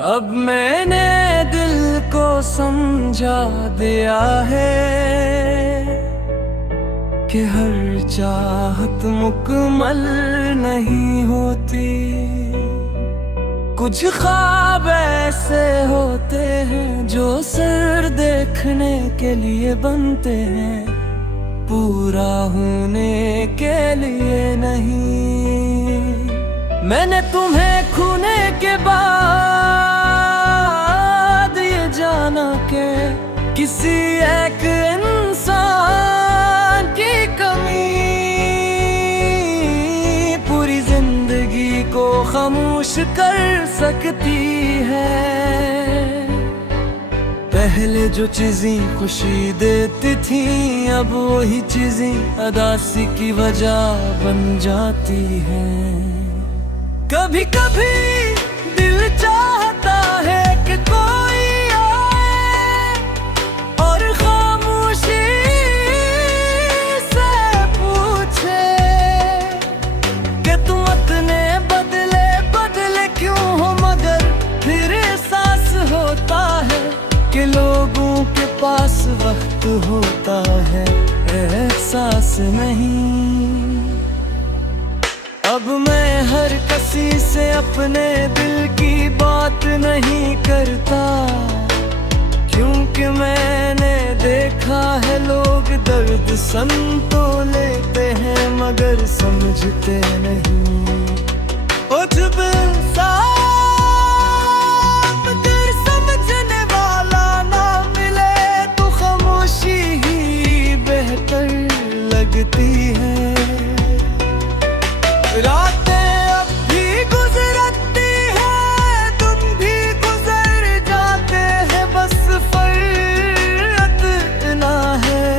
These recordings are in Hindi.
अब मैंने दिल को समझा दिया है कि हर चाहत मुकम्मल नहीं होती। कुछ ख्वाब ऐसे होते हैं जो सिर देखने के लिए बनते हैं, पूरा होने के लिए नहीं। मैंने तुम्हें खोने के बाद ये जाना कि किसी एक इंसान की कमी पूरी जिंदगी को खामोश कर सकती है। पहले जो चीजें खुशी देती थी, अब वही चीजें उदासी की वजह बन जाती हैं। कभी कभी दिल चाहता है कि कोई आए और खामोशी से पूछे कि तुम इतने बदले बदले क्यों हो, मगर फिर एहसास होता है कि लोगों के पास वक्त होता है, एहसास नहीं। अब मैं हर किसी से अपने दिल की बात नहीं करता, क्योंकि मैंने देखा है लोग दर्द सन तो लेते हैं मगर समझते नहीं। ओ जब इंसान कर समझने वाला ना मिले तो खामोशी ही बेहतर लगती है। रातें अब भी गुजरती हैं, तुम भी गुजर जाते हैं, बस फर्क इतना है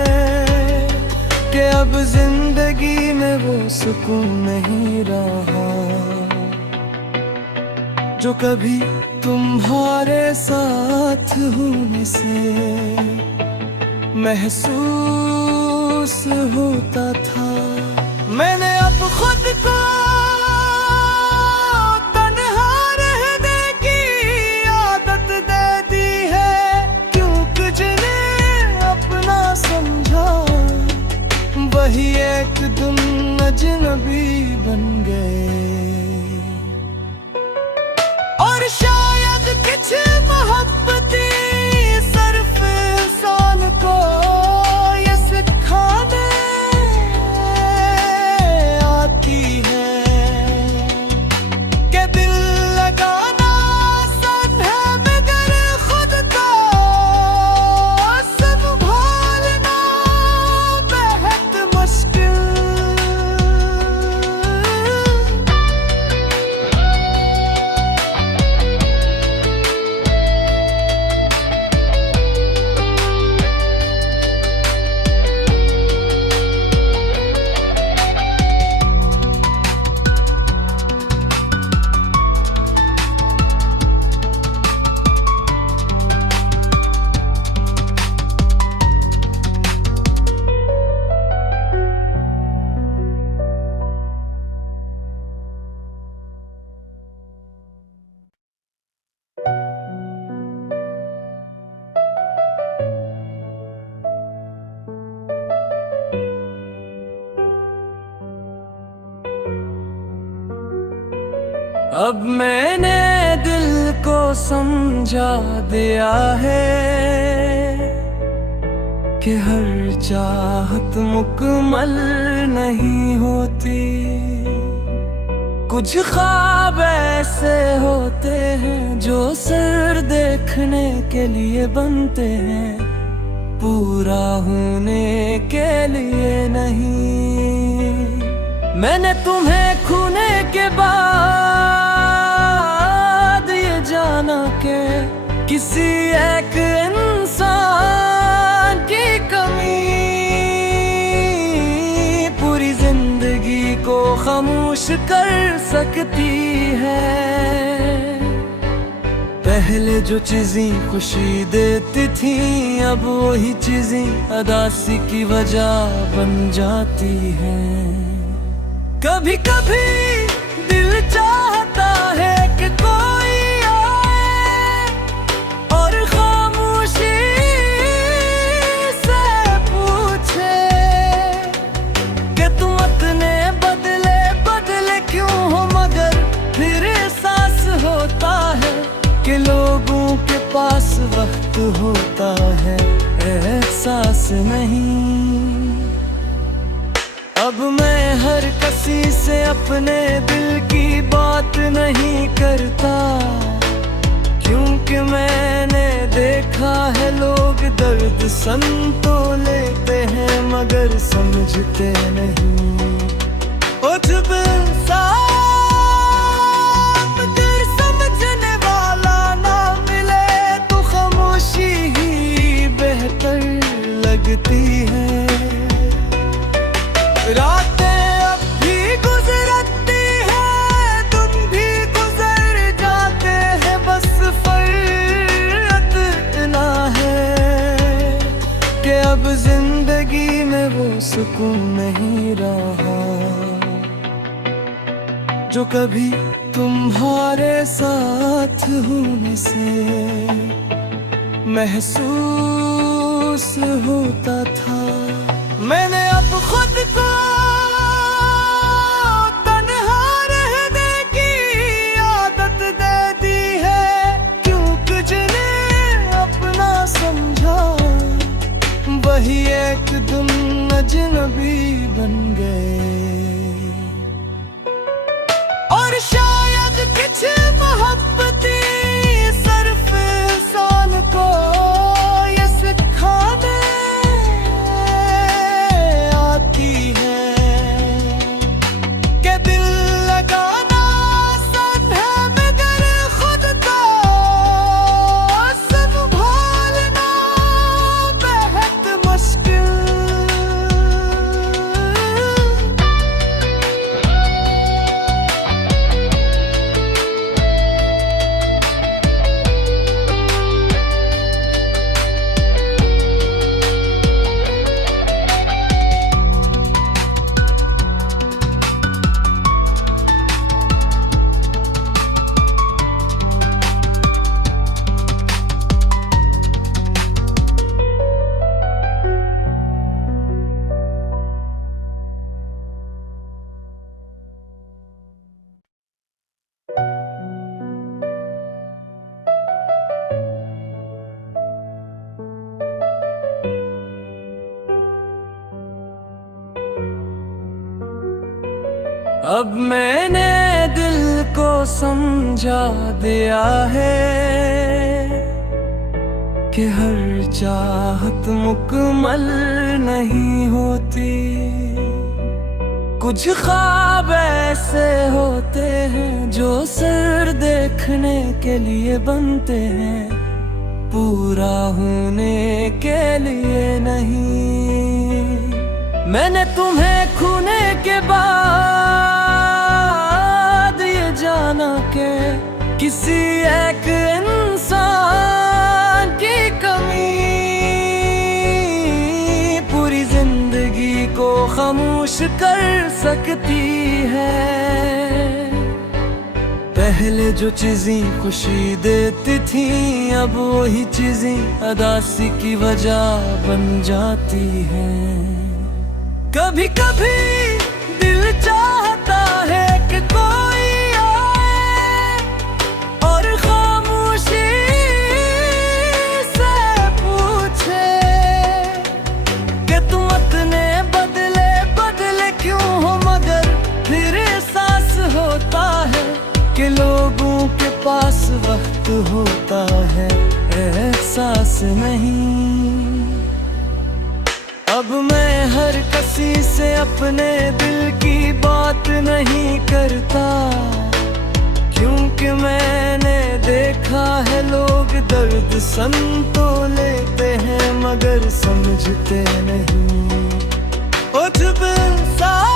कि अब जिंदगी में वो सुकून नहीं रहा जो कभी तुम्हारे साथ होने से महसूस होता था। मैंने अब खुद को तन्हा रहने की आदत दे दी है, क्योंकि जिन्हें अपना समझा वही एक दिन अजनबी बन गए। और शायद कुछ मोहब्बती सिर्फ इंसान को ये सिखाने अब मैंने दिल को समझा दिया है कि हर चाहत मुकम्मल नहीं होती। कुछ ख्वाब ऐसे होते हैं जो सिर देखने के लिए बनते हैं, पूरा होने के लिए नहीं। मैंने तुम्हें खोने के बाद ये जाना कि किसी एक इंसान की कमी पूरी जिंदगी को खामोश कर सकती है। पहले जो चीजें खुशी देती थी, अब वही चीजें उदासी की वजह बन जाती हैं। कभी कभी दिल चाहता है कि कोई आए नहीं। अब मैं हर किसी से अपने दिल की बात नहीं करता, क्योंकि मैंने देखा है लोग दर्द सन तो लेते हैं मगर समझते नहीं। ओ जब इंसान अगर समझने वाला ना मिले तो खामोशी ही बेहतर लगती है। रातें अब भी गुजरती है, तुम भी गुजर जाते हैं, बस फर्क इतना है कि अब जिंदगी में वो सुकून नहीं रहा जो कभी तुम्हारे साथ होने से महसूस होता था। मैंने अब खुद को तन्हा रहने की आदत दे दी है, क्योंकि जिन्हें अपना समझा वही एक दिन अजनबी बन गए। और शायद कुछ मोहब्बती सिर्फ इंसान को ये सिखाने आती है कि दिल लगाना आसान है मगर खुद को संभालना बेहद मुश्किल। अब मैंने दिल को समझा दिया है कि हर चाहत मुकम्मल नहीं होती। कुछ ख्वाब ऐसे होते हैं जो सिर्फ देखने के लिए बनते हैं, पूरा होने के लिए नहीं। मैंने तुम्हें खोने के बाद ये जाना कि किसी एक इंसान की कमी पूरी जिंदगी को खामोश कर सकती है। पहले जो चीजें खुशी देती थी अब वही चीजें उदासी की वजह बन जाती हैं। कभी कभी दिल चाहता है कि कोई आए और खामोशी से पूछे कि तुम इतने बदले क्यों हो, मगर फिर एहसास होता है कि लोगों के पास वक्त होता है, एहसास नहीं। अब मैं हर किसी से अपने दिल की बात नहीं करता, क्योंकि मैंने देखा है लोग दर्द सन तो लेते हैं मगर समझते नहीं। ओ जब इंसान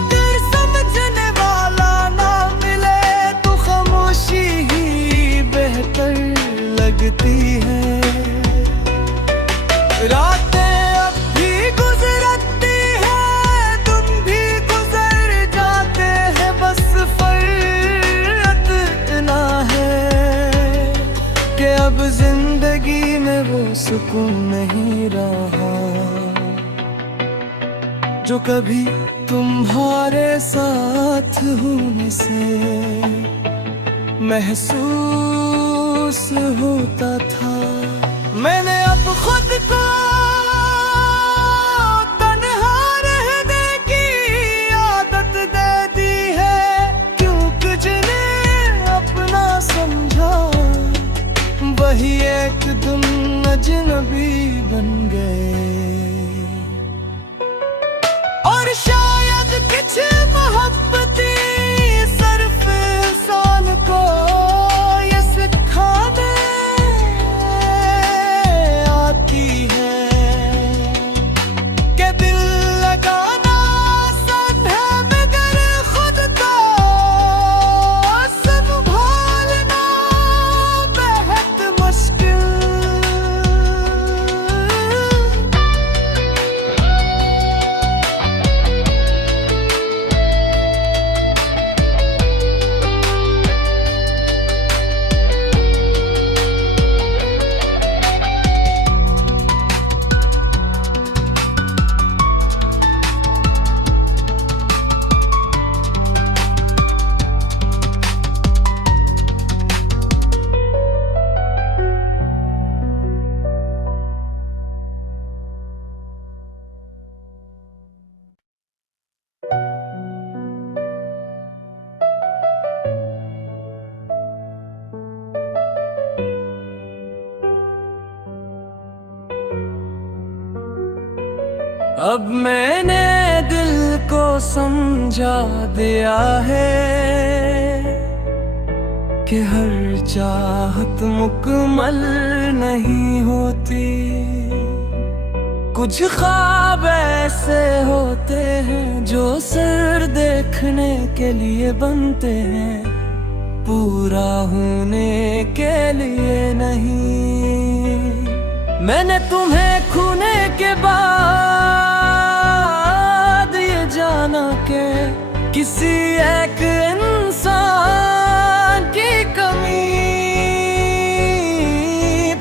अगर समझने वाला ना मिले तो खामोशी ही बेहतर लगती है। रातें अब भी गुजरती है, तुम भी गुजर जाते हैं, बस फर्क इतना है कि अब जिंदगी में वो सुकून नहीं रहा जो कभी तुम्हारे साथ होने से महसूस होता था। मैंने अब खुद को वही एक दिन अजनबी बन गए। और शायद कुछ मोहब्बती सिर्फ इंसान को ये सिखाने आती है कि दिल लगाना आसान है मगर खुद को संभालना बेहद मुश्किल। अब मैंने दिल को समझा दिया है कि हर चाहत मुकम्मल नहीं होती। कुछ ख्वाब ऐसे होते हैं जो सिर्फ देखने के लिए बनते हैं, पूरा होने के लिए नहीं। मैंने तुम्हें खोने के बाद ये जाना कि किसी एक इंसान की कमी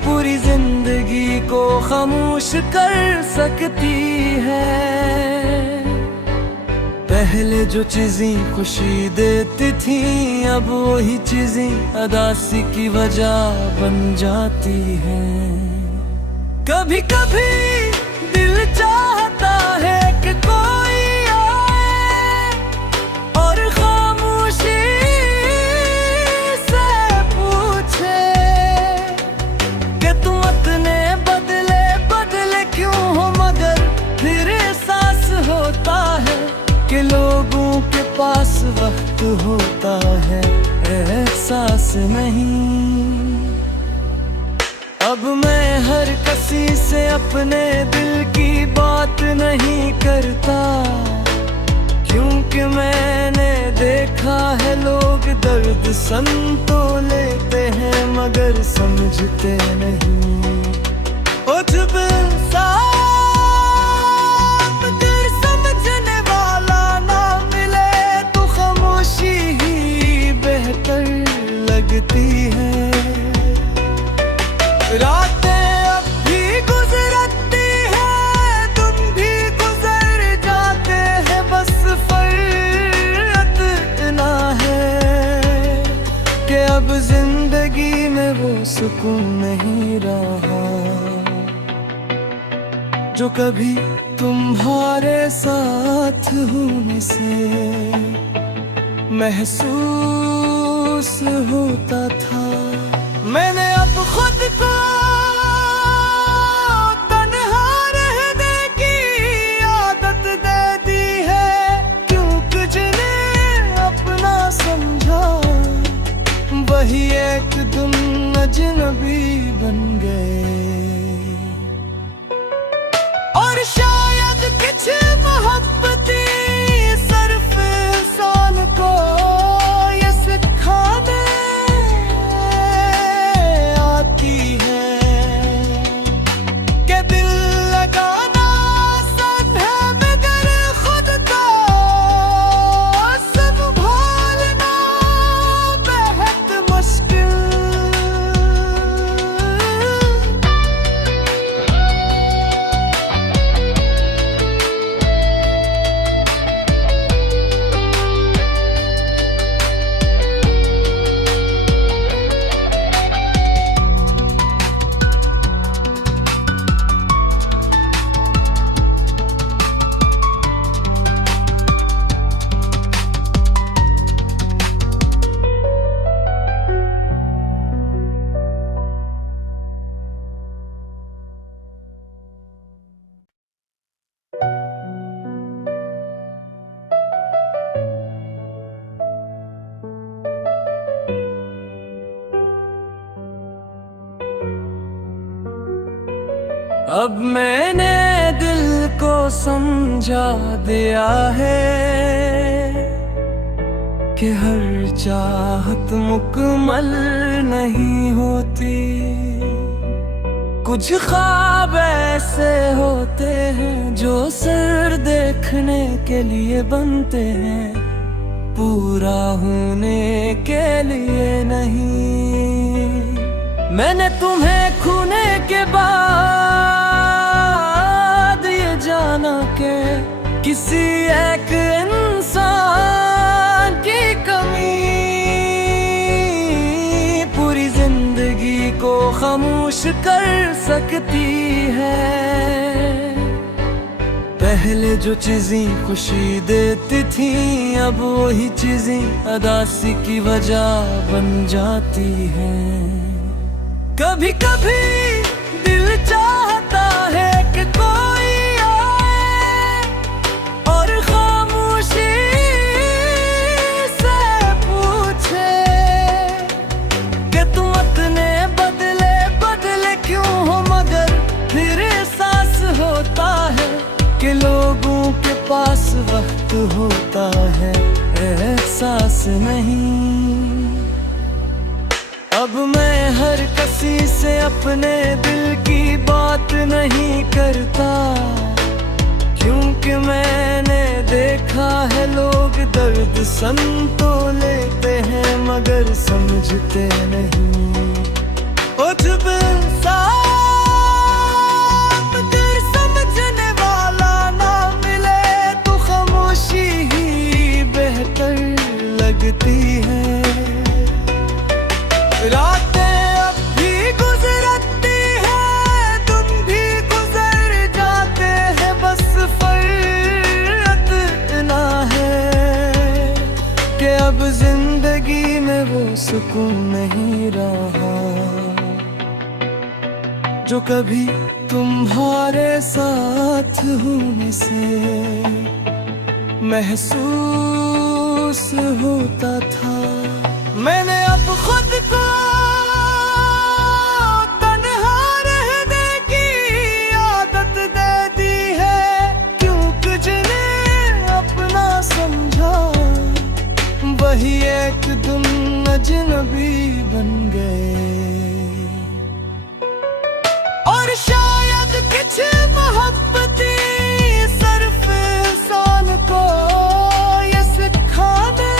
पूरी जिंदगी को खामोश कर सकती है। पहले जो चीजें खुशी देती थी अब वही चीजें उदासी की वजह बन जाती हैं। कभी कभी दिल चाहता है कि कोई आए और खामोशी से पूछे कि तुम इतने बदले बदले क्यों हो, मगर फिर एहसास होता है कि लोगों के पास वक्त होता है, एहसास नहीं। अब मैं हर किसी से अपने दिल की बात नहीं करता, क्योंकि मैंने देखा है लोग दर्द सन तो लेते हैं मगर समझते नहीं। ओ जब इंसान दिल समझने वाला ना मिले तो खामोशी ही बेहतर लगती है। रातें अब भी गुजरती हैं, तुम भी गुजर जाते हैं, बस फर्क इतना है कि अब जिंदगी में वो सुकून नहीं रहा जो कभी तुम्हारे साथ होने से महसूस होता था। मैंने अब खुद को तन्हा रहने की आदत दे दी है, क्योंकि जिन्हें अपना समझा वही एक दिन अजनबी बन गए। और शायद कुछ मोहब्बती सिर्फ इंसान को ये सिखाने अब मैंने दिल को समझा दिया है कि हर चाहत मुकम्मल नहीं होती। कुछ ख्वाब ऐसे होते हैं जो सिर्फ देखने के लिए बनते हैं, पूरा होने के लिए नहीं। मैंने तुम्हें खोने के बाद ये जाना कि किसी एक इंसान की कमी पूरी जिंदगी को खामोश कर सकती है। पहले जो चीजें खुशी देती थी, अब वही चीजें उदासी की वजह बन जाती हैं। कभी कभी दिल चाहता है कि कोई आए और खामोशी से पूछे कि तुम इतने बदले बदले क्यों हो, मगर फिर एहसास होता है कि लोगों के पास वक्त होता है, एहसास नहीं। अब मैं हर किसी से अपने दिल की बात नहीं करता, क्योंकि मैंने देखा है लोग दर्द सन तो लेते हैं मगर समझते नहीं। ओ जब इंसान दिल समझने वाला ना मिले तो खामोशी ही बेहतर लगती है। रातें अब भी गुजरती हैं, तुम भी गुजर जाते हैं, बस फर्क इतना है कि अब जिंदगी में वो सुकून नहीं रहा जो कभी तुम्हारे साथ होने से महसूस होता था। मैंने अब खुद को तन्हा रहने की आदत दे दी है, क्योंकि जिन्हें अपना समझा वही एक दिन अजनबी बन गए। और शायद कुछ मोहब्बती सिर्फ इंसान को ये सिखाने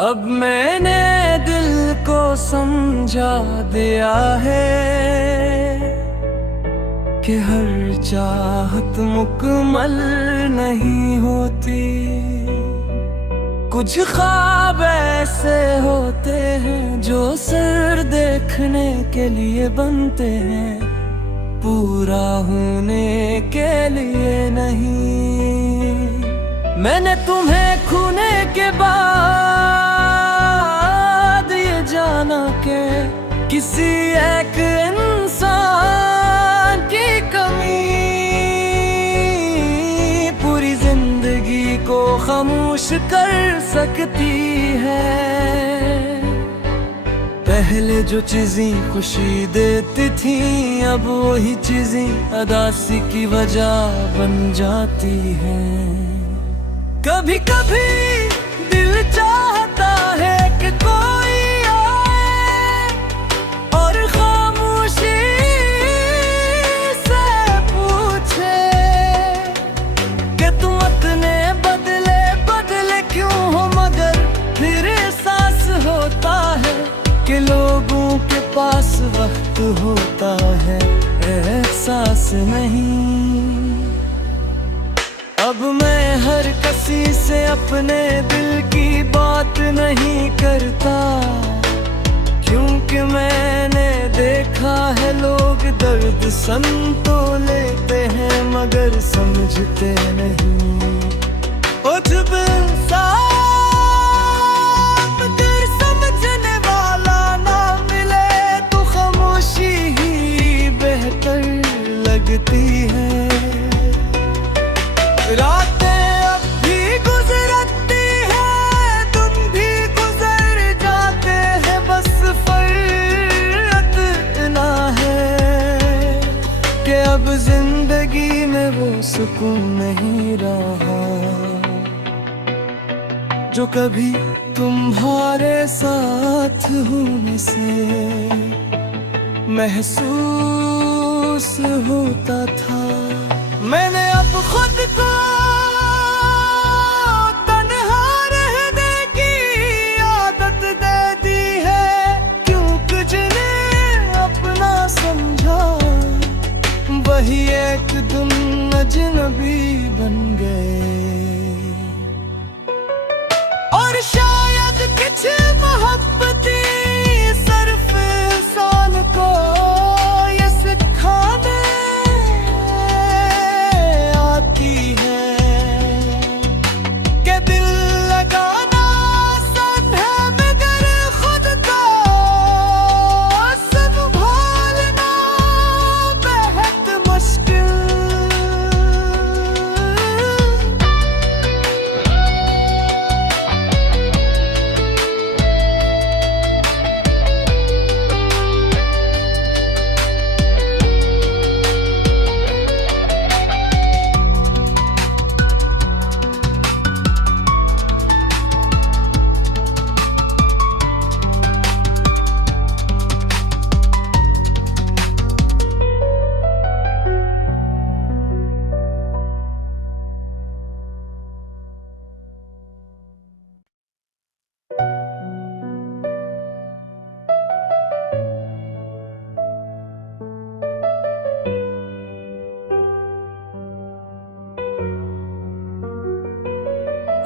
अब मैंने दिल को समझा दिया है कि हर चाहत मुकम्मल नहीं होती। कुछ ख्वाब ऐसे होते हैं जो सिर्फ देखने के लिए बनते हैं, पूरा होने के लिए नहीं। मैंने तुम्हें खोने के बाद ये जाना कि किसी एक इंसान की कमी पूरी जिंदगी को खामोश कर सकती है। पहले जो चीजें खुशी देती थी, अब वही चीजें उदासी की वजह बन जाती हैं। कभी कभी दिल चाहता है कि कोई आए कि लोगों के पास वक्त होता है, एहसास नहीं। अब मैं हर किसी से अपने दिल की बात नहीं करता, क्योंकि मैंने देखा है लोग दर्द सन तो लेते हैं मगर समझते नहीं। ओ जब समझने वाला ना मिले तो खामोशी ही बेहतर लगती है। रातें अब भी गुजरती है, तुम भी गुजर जाते हैं, बस फर्क इतना है कि अब जिंदगी में वो सुकून नहीं रहा जो कभी तुम्हारे साथ होने से महसूस होता था। मैंने अब खुद को तन्हा रहने की आदत दे दी है, क्योंकि जिन्हें अपना समझा वही एक दिन अजनबी बन गए। और शायद कुछ मोहब्बती सिर्फ इंसान को ये सिखाने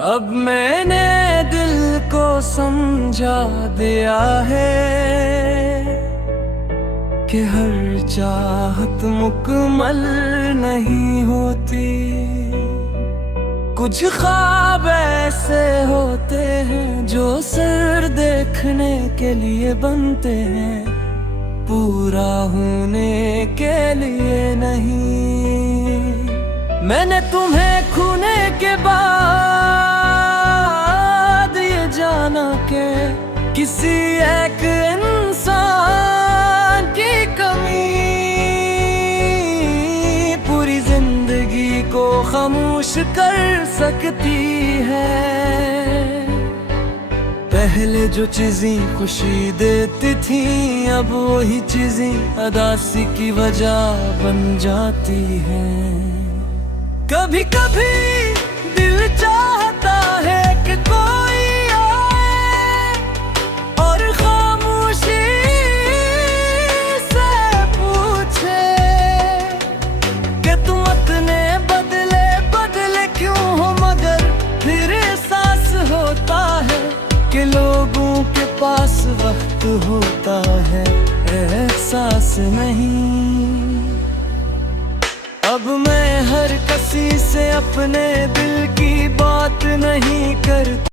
अब मैंने दिल को समझा दिया है कि हर चाहत मुकम्मल नहीं होती। कुछ ख्वाब ऐसे होते हैं जो सिर्फ देखने के लिए बनते हैं, पूरा होने के लिए नहीं। मैंने तुम्हें खोने के बाद जाना के किसी एक इंसान की कमी पूरी जिंदगी को खामोश कर सकती है। पहले जो चीजें खुशी देती थी अब वही चीजें उदासी की वजह बन जाती हैं। कभी कभी दिल चाहता है कि कोई कि लोगों के पास वक्त होता है, एहसास नहीं। अब मैं हर किसी से अपने दिल की बात नहीं करता।